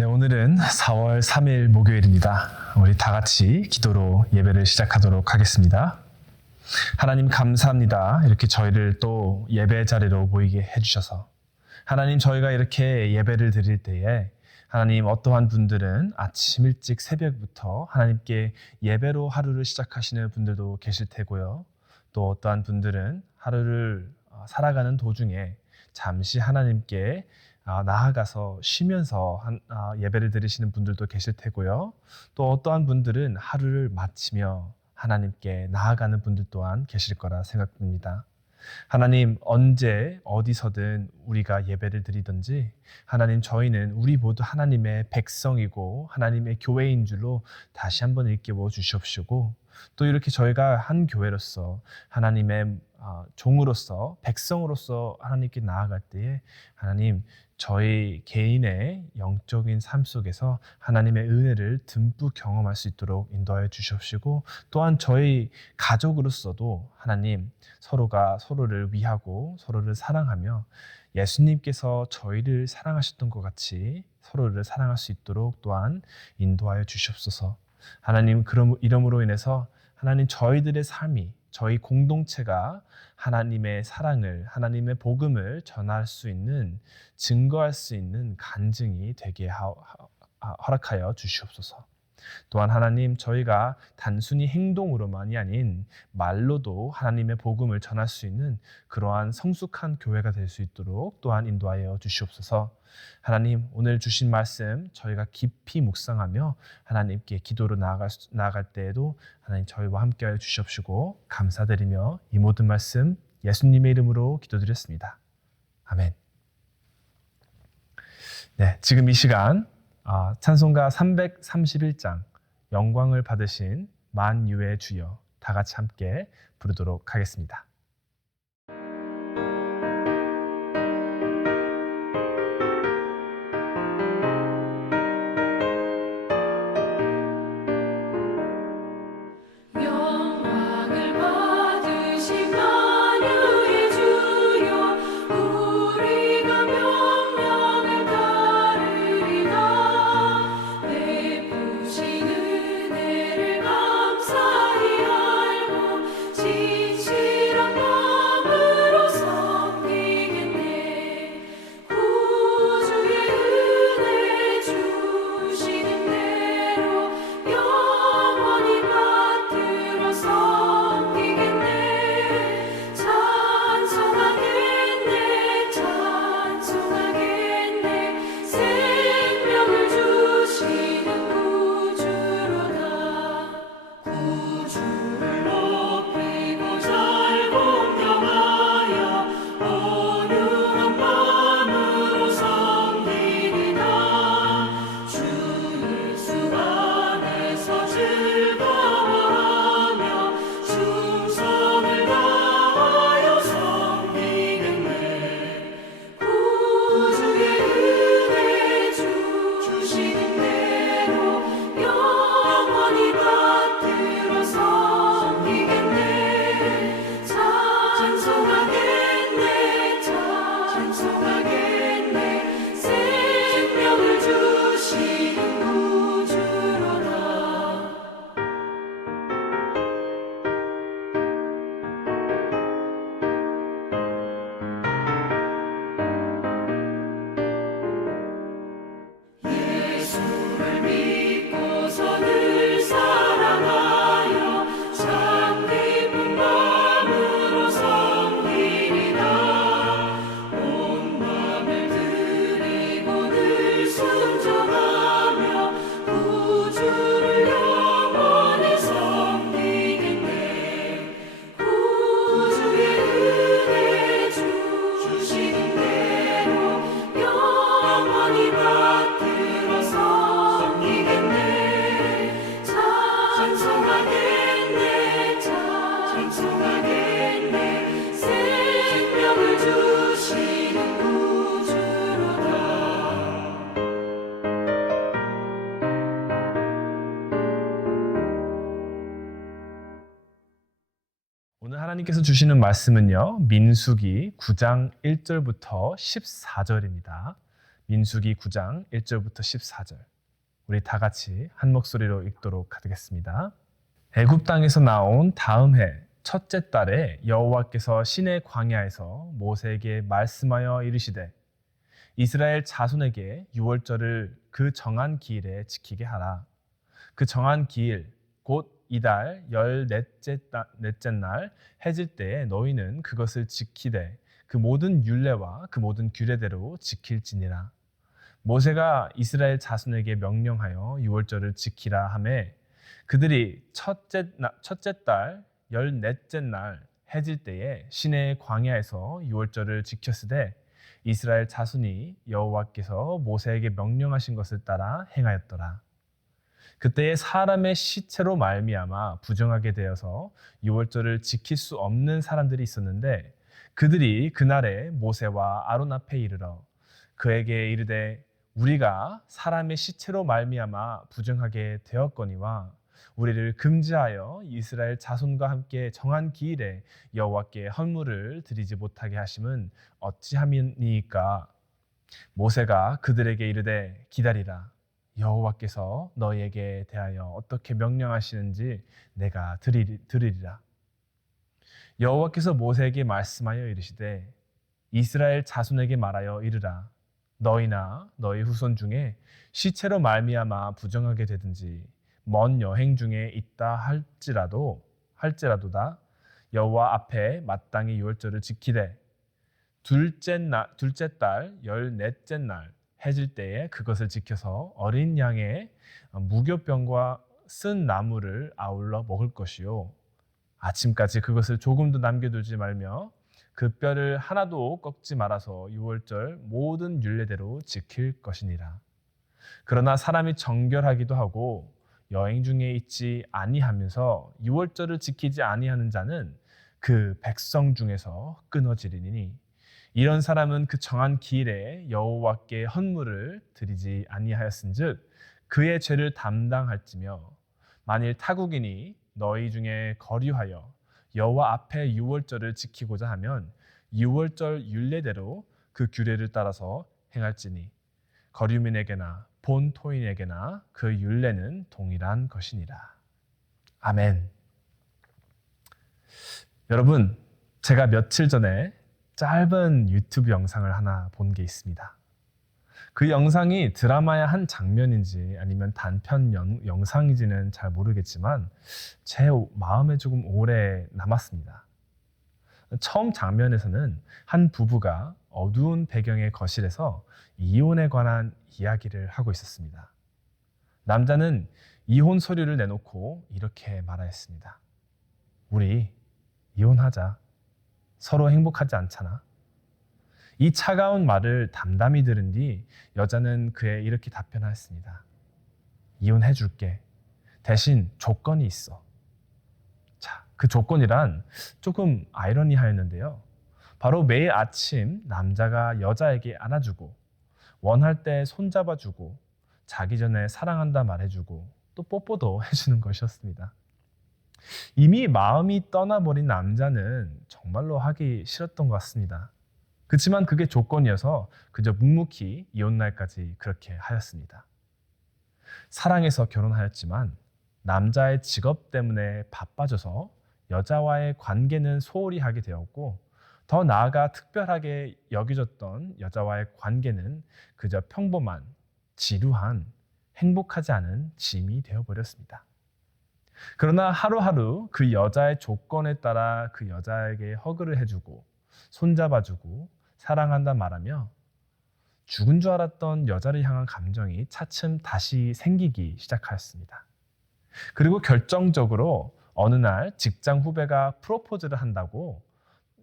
네, 오늘은 4월 3일 목요일입니다. 우리 다 같이 기도로 예배를 시작하도록 하겠습니다. 하나님 감사합니다. 이렇게 저희를 또 예배 자리로 모이게 해주셔서. 하나님, 저희가 이렇게 예배를 드릴 때에 하나님, 어떠한 분들은 아침 일찍 새벽부터 하나님께 예배로 하루를 시작하시는 분들도 계실 테고요. 또 어떠한 분들은 하루를 살아가는 도중에 잠시 하나님께 나아가서 쉬면서 예배를 드리시는 분들도 계실 테고요. 또 어떠한 분들은 하루를 마치며 하나님께 나아가는 분들 또한 계실 거라 생각됩니다. 하나님, 언제 어디서든 우리가 예배를 드리든지 하나님, 저희는 우리 모두 하나님의 백성이고 하나님의 교회인 줄로 다시 한번 일깨워 주시옵시고, 또 이렇게 저희가 한 교회로서 하나님의 종으로서 백성으로서 하나님께 나아갈 때에 하나님, 저희 개인의 영적인 삶 속에서 하나님의 은혜를 듬뿍 경험할 수 있도록 인도하여 주시옵시고, 또한 저희 가족으로서도 하나님, 서로가 서로를 위하고 서로를 사랑하며 예수님께서 저희를 사랑하셨던 것 같이 서로를 사랑할 수 있도록 또한 인도하여 주시옵소서. 하나님, 이름으로 인해서 하나님, 저희들의 삶이, 저희 공동체가 하나님의 사랑을, 하나님의 복음을 전할 수 있는, 증거할 수 있는 간증이 되게 허락하여 주시옵소서. 또한 하나님, 저희가 단순히 행동으로만이 아닌 말로도 하나님의 복음을 전할 수 있는 그러한 성숙한 교회가 될 수 있도록 또한 인도하여 주시옵소서. 하나님, 오늘 주신 말씀 저희가 깊이 묵상하며 하나님께 기도로 나아갈 때에도 하나님, 저희와 함께하여 주시옵시고 감사드리며 이 모든 말씀 예수님의 이름으로 기도드렸습니다. 아멘. 네, 지금 이 시간 찬송가 331장 영광을 받으신 만유의 주여 다 같이 함께 부르도록 하겠습니다. 오늘 하나님께서 주시는 말씀은요, 민수기 9장 1절부터 14절입니다. 민수기 9장 1절부터 14절. 우리 다 같이 한 목소리로 읽도록 하겠습니다. 애굽 땅에서 나온 다음 해 첫째 달에 여호와께서 시내 광야에서 모세에게 말씀하여 이르시되 이스라엘 자손에게 유월절을 그 정한 기일에 지키게 하라. 그 정한 기일 곧 이달 14째 날 해질 때에 너희는 그것을 지키되 그 모든 율례와 그 모든 규례대로 지킬지니라. 모세가 이스라엘 자손에게 명령하여 유월절을 지키라 하매 그들이 첫째 달 14째 날 해질 때에 시내 광야에서 유월절을 지켰으되 이스라엘 자손이 여호와께서 모세에게 명령하신 것을 따라 행하였더라. 그때에 사람의 시체로 말미암아 부정하게 되어서 유월절을 지킬 수 없는 사람들이 있었는데 그들이 그날에 모세와 아론 앞에 이르러 그에게 이르되 우리가 사람의 시체로 말미암아 부정하게 되었거니와 우리를 금지하여 이스라엘 자손과 함께 정한 기일에 여호와께 헌물을 드리지 못하게 하심은 어찌함이니까. 모세가 그들에게 이르되 기다리라. 여호와께서 너희에게 대하여 어떻게 명령하시는지 내가 들으리라. 여호와께서 모세에게 말씀하여 이르시되 이스라엘 자손에게 말하여 이르라. 너희나 너희 후손 중에 시체로 말미암아 부정하게 되든지 먼 여행 중에 있다 할지라도다 여호와 앞에 마땅히 유월절을 지키되 둘째 달 14째 날 해질 때에 그것을 지켜서 어린 양의 무교병과 쓴 나물을 아울러 먹을 것이요 아침까지 그것을 조금도 남겨두지 말며 그 뼈를 하나도 꺾지 말아서 유월절 모든 율례대로 지킬 것이니라. 그러나 사람이 정결하기도 하고 여행 중에 있지 아니하면서 유월절을 지키지 아니하는 자는 그 백성 중에서 끊어지리니 이런 사람은 그 정한 기일에 여호와께 헌물을 드리지 아니하였은즉 그의 죄를 담당할지며 만일 타국인이 너희 중에 거류하여 여호와 앞에 유월절을 지키고자 하면 유월절 율례대로 그 규례를 따라서 행할지니 거류민에게나 본 토인에게나 그 율례는 동일한 것이니라. 아멘. 여러분, 제가 며칠 전에 짧은 유튜브 영상을 하나 본 게 있습니다. 그 영상이 드라마의 한 장면인지 아니면 단편 영상인지는 잘 모르겠지만 제 마음에 조금 오래 남았습니다. 처음 장면에서는 한 부부가 어두운 배경의 거실에서 이혼에 관한 이야기를 하고 있었습니다. 남자는 이혼 서류를 내놓고 이렇게 말하였습니다. 우리 이혼하자. 서로 행복하지 않잖아. 이 차가운 말을 담담히 들은 뒤 여자는 그에 이렇게 답변하였습니다. 이혼해 줄게. 대신 조건이 있어. 자, 그 조건이란 조금 아이러니하였는데요. 바로 매일 아침 남자가 여자에게 안아주고 원할 때 손잡아주고 자기 전에 사랑한다 말해주고 또 뽀뽀도 해주는 것이었습니다. 이미 마음이 떠나버린 남자는 정말로 하기 싫었던 것 같습니다. 그렇지만 그게 조건이어서 그저 묵묵히 이혼날까지 그렇게 하였습니다. 사랑해서 결혼하였지만 남자의 직업 때문에 바빠져서 여자와의 관계는 소홀히 하게 되었고 더 나아가 특별하게 여겨졌던 여자와의 관계는 그저 평범한, 지루한, 행복하지 않은 짐이 되어버렸습니다. 그러나 하루하루 그 여자의 조건에 따라 그 여자에게 허그를 해주고 손잡아주고 사랑한다 말하며 죽은 줄 알았던 여자를 향한 감정이 차츰 다시 생기기 시작하였습니다. 그리고 결정적으로 어느 날 직장 후배가 프로포즈를 한다고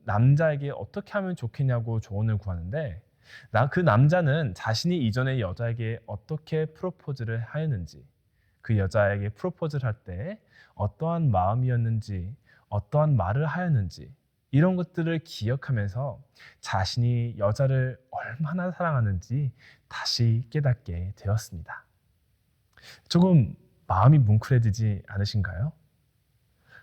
남자에게 어떻게 하면 좋겠냐고 조언을 구하는데 그 남자는 자신이 이전에 여자에게 어떻게 프로포즈를 하였는지 그 여자에게 프로포즈를 할 때 어떠한 마음이었는지 어떠한 말을 하였는지 이런 것들을 기억하면서 자신이 여자를 얼마나 사랑하는지 다시 깨닫게 되었습니다. 조금 마음이 뭉클해지지 않으신가요?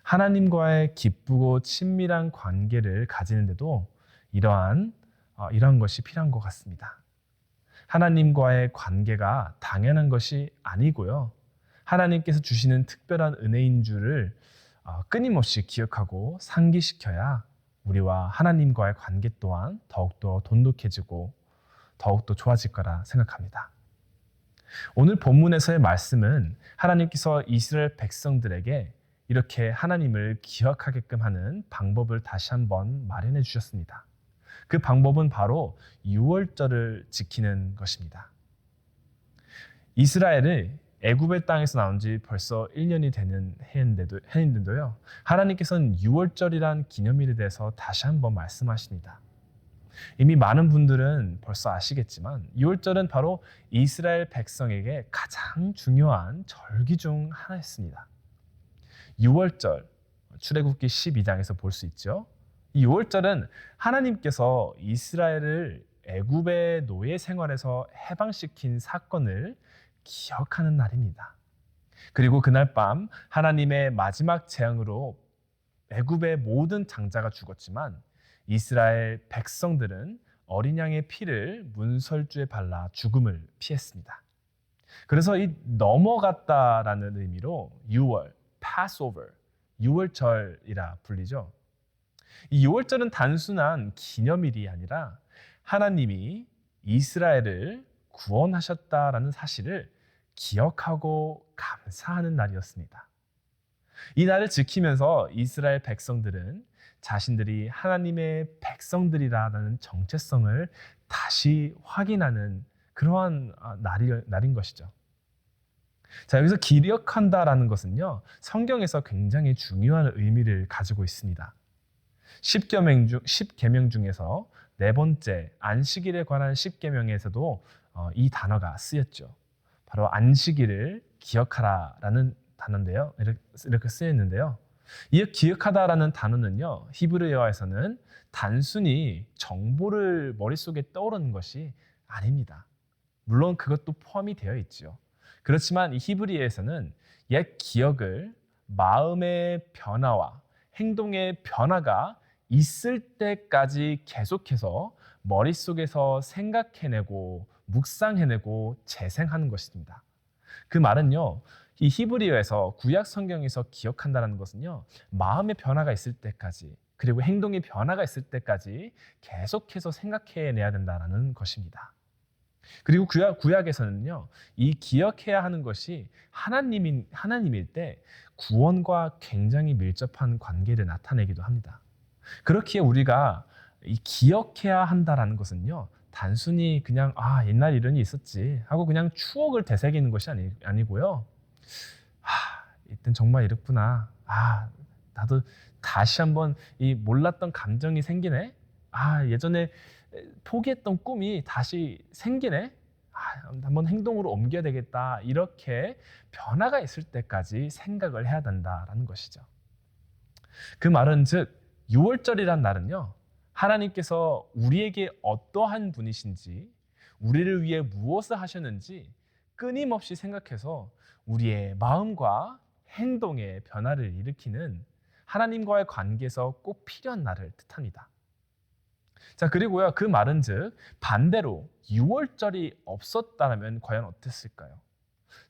하나님과의 기쁘고 친밀한 관계를 가지는데도 이러한 것이 필요한 것 같습니다. 하나님과의 관계가 당연한 것이 아니고요. 하나님께서 주시는 특별한 은혜인 줄을 끊임없이 기억하고 상기시켜야 우리와 하나님과의 관계 또한 더욱더 돈독해지고 더욱더 좋아질 거라 생각합니다. 오늘 본문에서의 말씀은 하나님께서 이스라엘 백성들에게 이렇게 하나님을 기억하게끔 하는 방법을 다시 한번 마련해 주셨습니다. 그 방법은 바로 유월절을 지키는 것입니다. 이스라엘은 애굽의 땅에서 나온 지 벌써 1년이 되는 해인데도요. 하나님께서는 유월절이란 기념일에 대해서 다시 한번 말씀하십니다. 이미 많은 분들은 벌써 아시겠지만 유월절은 바로 이스라엘 백성에게 가장 중요한 절기 중 하나였습니다. 유월절, 출애굽기 12장에서 볼 수 있죠. 이 유월절은 하나님께서 이스라엘을 애굽의 노예 생활에서 해방시킨 사건을 기억하는 날입니다. 그리고 그날 밤 하나님의 마지막 재앙으로 애굽의 모든 장자가 죽었지만 이스라엘 백성들은 어린 양의 피를 문설주에 발라 죽음을 피했습니다. 그래서 이 넘어갔다라는 의미로 유월, Passover, 유월절이라 불리죠. 이 유월절은 단순한 기념일이 아니라 하나님이 이스라엘을 구원하셨다라는 사실을 기억하고 감사하는 날이었습니다. 이 날을 지키면서 이스라엘 백성들은 자신들이 하나님의 백성들이라는 정체성을 다시 확인하는 그러한 날인 것이죠. 자, 여기서 기억한다라는 것은요, 성경에서 굉장히 중요한 의미를 가지고 있습니다. 10계명 중에서 네 번째 안식일에 관한 10계명에서도 이 단어가 쓰였죠. 바로 안식일을 기억하라라는 단어인데요. 이렇게 쓰였는데요. 이 기억하다라는 단어는요, 히브리어에서는 단순히 정보를 머릿속에 떠오르는 것이 아닙니다. 물론 그것도 포함이 되어 있죠. 그렇지만 이 히브리어에서는 옛 기억을 마음의 변화와 행동의 변화가 있을 때까지 계속해서 머릿속에서 생각해내고 묵상해내고 재생하는 것입니다. 그 말은요, 이 히브리어에서 구약 성경에서 기억한다는 것은요, 마음의 변화가 있을 때까지 그리고 행동의 변화가 있을 때까지 계속해서 생각해내야 된다는 것입니다. 그리고 구약에서는요, 이 기억해야 하는 것이 하나님일 때 구원과 굉장히 밀접한 관계를 나타내기도 합니다. 그렇기에 우리가 이 기억해야 한다라는 것은요, 단순히 그냥 옛날 이런 일이 있었지 하고 그냥 추억을 되새기는 것이 아니고요. 이땐 정말 이랬구나. 나도 다시 한번 이 몰랐던 감정이 생기네. 예전에 포기했던 꿈이 다시 생기네. 한번 행동으로 옮겨야 되겠다. 이렇게 변화가 있을 때까지 생각을 해야 된다라는 것이죠. 그 말은 즉 유월절이란 날은요, 하나님께서 우리에게 어떠한 분이신지, 우리를 위해 무엇을 하셨는지 끊임없이 생각해서 우리의 마음과 행동의 변화를 일으키는 하나님과의 관계에서 꼭 필요한 날을 뜻합니다. 자, 그리고요, 그 말은 즉 반대로 유월절이 없었다면 과연 어땠을까요?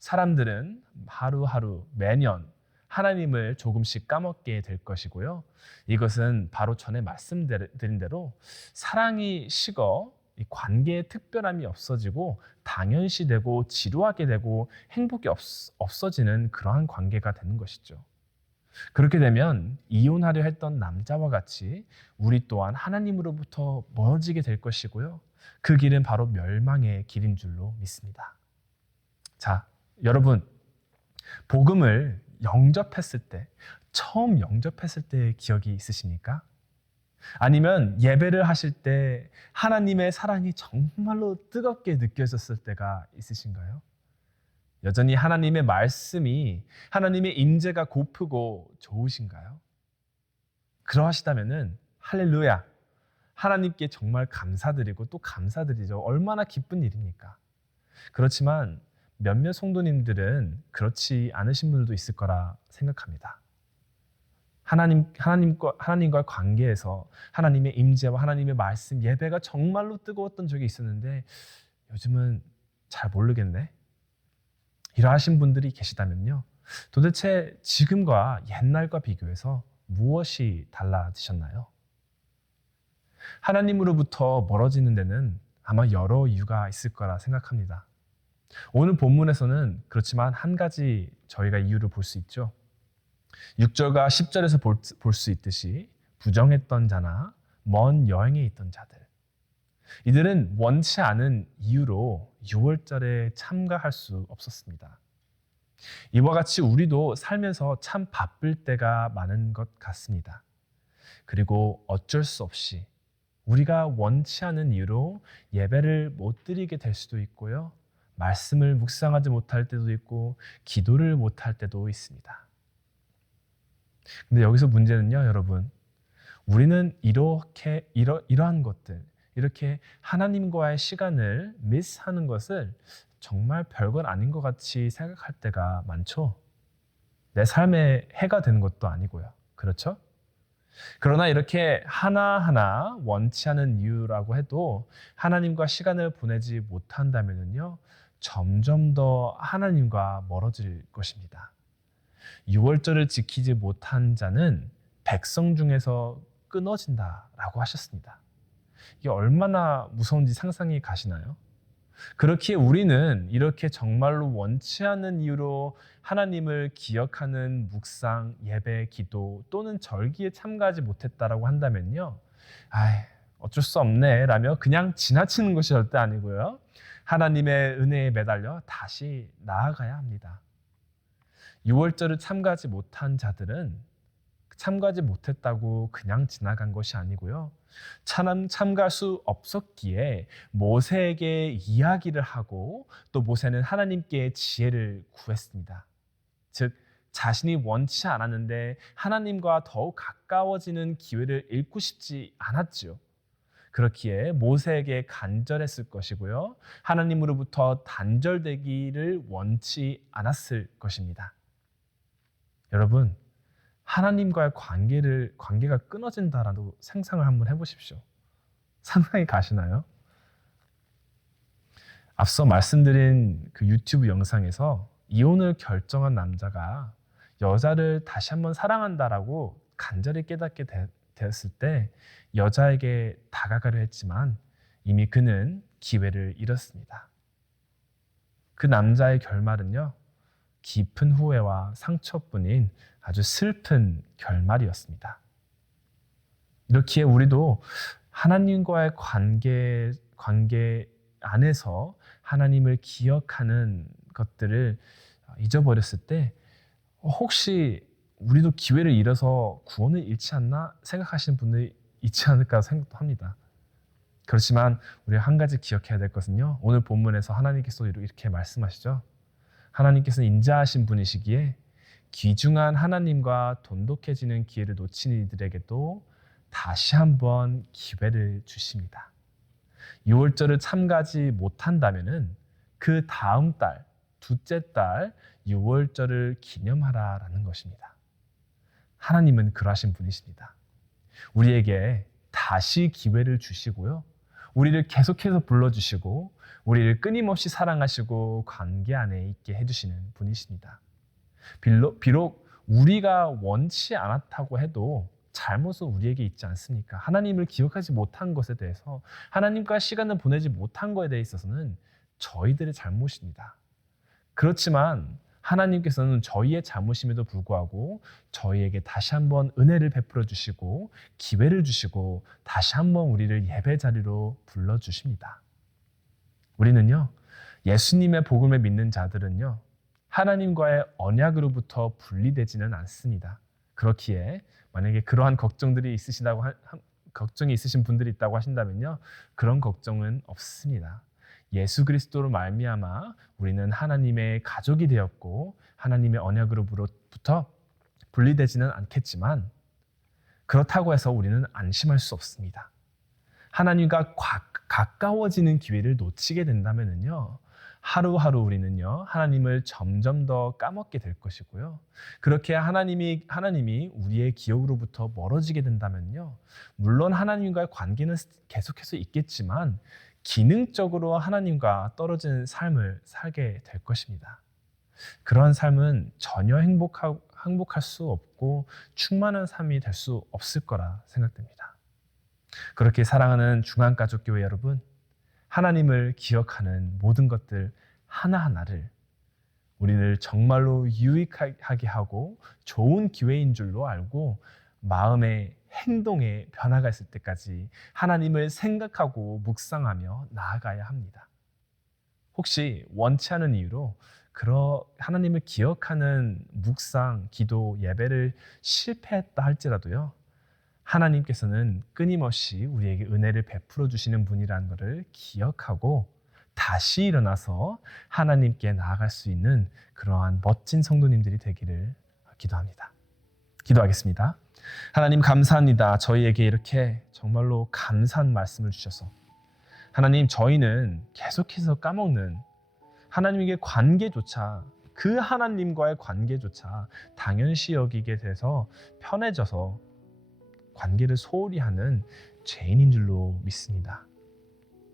사람들은 하루하루 매년 하나님을 조금씩 까먹게 될 것이고요. 이것은 바로 전에 말씀드린 대로 사랑이 식어 이 관계의 특별함이 없어지고 당연시되고 지루하게 되고 행복이 없어지는 그러한 관계가 되는 것이죠. 그렇게 되면 이혼하려 했던 남자와 같이 우리 또한 하나님으로부터 멀어지게 될 것이고요. 그 길은 바로 멸망의 길인 줄로 믿습니다. 자, 여러분, 복음을 처음 영접했을 때의 기억이 있으십니까? 아니면 예배를 하실 때 하나님의 사랑이 정말로 뜨겁게 느껴졌을 때가 있으신가요? 여전히 하나님의 말씀이, 하나님의 임재가 고프고 좋으신가요? 그러하시다면은 할렐루야, 하나님께 정말 감사드리고 또 감사드리죠. 얼마나 기쁜 일입니까? 그렇지만 몇몇 성도님들은 그렇지 않으신 분들도 있을 거라 생각합니다. 하나님과 관계에서 하나님의 임재와 하나님의 말씀, 예배가 정말로 뜨거웠던 적이 있었는데 요즘은 잘 모르겠네. 이러하신 분들이 계시다면요. 도대체 지금과 옛날과 비교해서 무엇이 달라지셨나요? 하나님으로부터 멀어지는 데는 아마 여러 이유가 있을 거라 생각합니다. 오늘 본문에서는 그렇지만 한 가지 저희가 이유를 볼 수 있죠. 6절과 10절에서 볼 수 있듯이 부정했던 자나 먼 여행에 있던 자들. 이들은 원치 않은 이유로 유월절에 참가할 수 없었습니다. 이와 같이 우리도 살면서 참 바쁠 때가 많은 것 같습니다. 그리고 어쩔 수 없이 우리가 원치 않은 이유로 예배를 못 드리게 될 수도 있고요. 말씀을 묵상하지 못할 때도 있고 기도를 못할 때도 있습니다. 근데 여기서 문제는요, 여러분. 우리는 이러한 것들, 이렇게 하나님과의 시간을 미스하는 것을 정말 별건 아닌 것 같이 생각할 때가 많죠. 내 삶에 해가 되는 것도 아니고요. 그렇죠? 그러나 이렇게 하나하나 원치 않은 이유라고 해도 하나님과 시간을 보내지 못한다면요, 점점 더 하나님과 멀어질 것입니다. 유월절을 지키지 못한 자는 백성 중에서 끊어진다라고 하셨습니다. 이게 얼마나 무서운지 상상이 가시나요? 그렇기에 우리는 이렇게 정말로 원치 않는 이유로 하나님을 기억하는 묵상, 예배, 기도 또는 절기에 참가하지 못했다라고 한다면요. 어쩔 수 없네 라며 그냥 지나치는 것이 절대 아니고요. 하나님의 은혜에 매달려 다시 나아가야 합니다. 6월절을 참가하지 못한 자들은 참가하지 못했다고 그냥 지나간 것이 아니고요. 참가할 수 없었기에 모세에게 이야기를 하고 또 모세는 하나님께 지혜를 구했습니다. 즉 자신이 원치 않았는데 하나님과 더욱 가까워지는 기회를 잃고 싶지 않았지요. 그렇기에 모세에게 간절했을 것이고요. 하나님으로부터 단절되기를 원치 않았을 것입니다. 여러분, 하나님과의 관계가 끊어진다라도 상상을 한번 해보십시오. 상상이 가시나요? 앞서 말씀드린 그 유튜브 영상에서 이혼을 결정한 남자가 여자를 다시 한번 사랑한다라고 간절히 깨닫게 되었을 때 여자에게 다가가려 했지만 이미 그는 기회를 잃었습니다. 그 남자의 결말은요, 깊은 후회와 상처뿐인 아주 슬픈 결말이었습니다. 이렇기에 우리도 하나님과의 관계 안에서 하나님을 기억하는 것들을 잊어버렸을 때 혹시 우리도 기회를 잃어서 구원을 잃지 않나 생각하시는 분들이 있지 않을까 생각도 합니다. 그렇지만 우리 한 가지 기억해야 될 것은요. 오늘 본문에서 하나님께서 이렇게 말씀하시죠. 하나님께서는 인자하신 분이시기에 귀중한 하나님과 돈독해지는 기회를 놓친 이들에게도 다시 한번 기회를 주십니다. 6월절을 참가하지 못한다면 그 다음 달, 둘째 달 6월절을 기념하라라는 것입니다. 하나님은 그러하신 분이십니다. 우리에게 다시 기회를 주시고요. 우리를 계속해서 불러주시고 우리를 끊임없이 사랑하시고 관계 안에 있게 해주시는 분이십니다. 비록 우리가 원치 않았다고 해도 잘못은 우리에게 있지 않습니까? 하나님을 기억하지 못한 것에 대해서 하나님과 시간을 보내지 못한 것에 있어서는 저희들의 잘못입니다. 그렇지만 하나님께서는 저희의 잘못임에도 불구하고 저희에게 다시 한번 은혜를 베풀어 주시고 기회를 주시고 다시 한번 우리를 예배 자리로 불러주십니다. 우리는요, 예수님의 복음을 믿는 자들은요, 하나님과의 언약으로부터 분리되지는 않습니다. 그렇기에 만약에 그러한 걱정이 있으신 분들이 있다고 하신다면요, 그런 걱정은 없습니다. 예수 그리스도로 말미암아 우리는 하나님의 가족이 되었고 하나님의 언약으로부터 분리되지는 않겠지만 그렇다고 해서 우리는 안심할 수 없습니다. 하나님과 가까워지는 기회를 놓치게 된다면요, 하루하루 우리는요, 하나님을 점점 더 까먹게 될 것이고요. 그렇게 하나님이 우리의 기억으로부터 멀어지게 된다면요, 물론 하나님과의 관계는 계속해서 있겠지만 기능적으로 하나님과 떨어진 삶을 살게 될 것입니다. 그러한 삶은 전혀 행복할 수 없고 충만한 삶이 될 수 없을 거라 생각됩니다. 그렇게 사랑하는 중앙가족교회 여러분, 하나님을 기억하는 모든 것들 하나하나를 우리를 정말로 유익하게 하고 좋은 기회인 줄로 알고 마음의 행동에 변화가 있을 때까지 하나님을 생각하고 묵상하며 나아가야 합니다. 혹시 원치 않은 이유로 하나님을 기억하는 묵상, 기도, 예배를 실패했다 할지라도요, 하나님께서는 끊임없이 우리에게 은혜를 베풀어 주시는 분이라는 것을 기억하고 다시 일어나서 하나님께 나아갈 수 있는 그러한 멋진 성도님들이 되기를 기도합니다. 기도하겠습니다. 하나님 감사합니다. 저희에게 이렇게 정말로 감사한 말씀을 주셔서 하나님, 저희는 계속해서 까먹는 하나님에게 관계조차, 그 하나님과의 관계조차 당연시 여기게 돼서 편해져서 관계를 소홀히 하는 죄인인 줄로 믿습니다.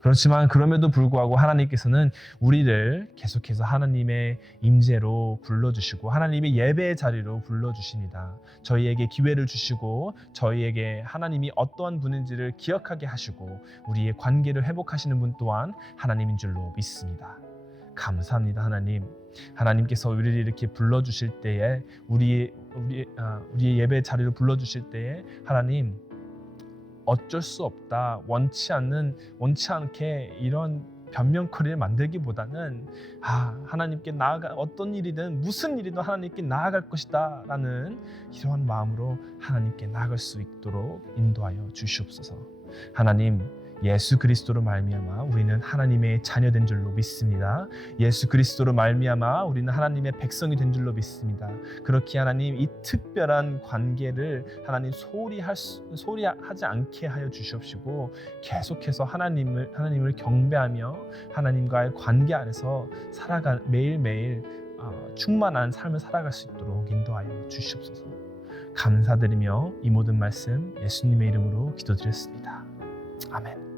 그렇지만 그럼에도 불구하고 하나님께서는 우리를 계속해서 하나님의 임재로 불러주시고 하나님의 예배의 자리로 불러주십니다. 저희에게 기회를 주시고 저희에게 하나님이 어떠한 분인지를 기억하게 하시고 우리의 관계를 회복하시는 분 또한 하나님인 줄로 믿습니다. 감사합니다. 하나님께서 우리를 이렇게 불러주실 때에 우리의 예배 자리로 불러주실 때에 하나님, 어쩔 수 없다, 원치 않게 이런 변명거리를 만들기보다는 하나님께 어떤 일이든 무슨 일이든 하나님께 나아갈 것이다 라는 이러한 마음으로 하나님께 나아갈 수 있도록 인도하여 주시옵소서. 하나님, 예수 그리스도로 말미암아 우리는 하나님의 자녀된 줄로 믿습니다. 예수 그리스도로 말미암아 우리는 하나님의 백성이 된 줄로 믿습니다. 그렇게 하나님, 이 특별한 관계를 하나님 소홀히 하지 않게 하여 주시옵시고 계속해서 하나님을 경배하며 하나님과의 관계 안에서 매일매일 충만한 삶을 살아갈 수 있도록 인도하여 주시옵소서. 감사드리며 이 모든 말씀 예수님의 이름으로 기도드렸습니다. 아멘.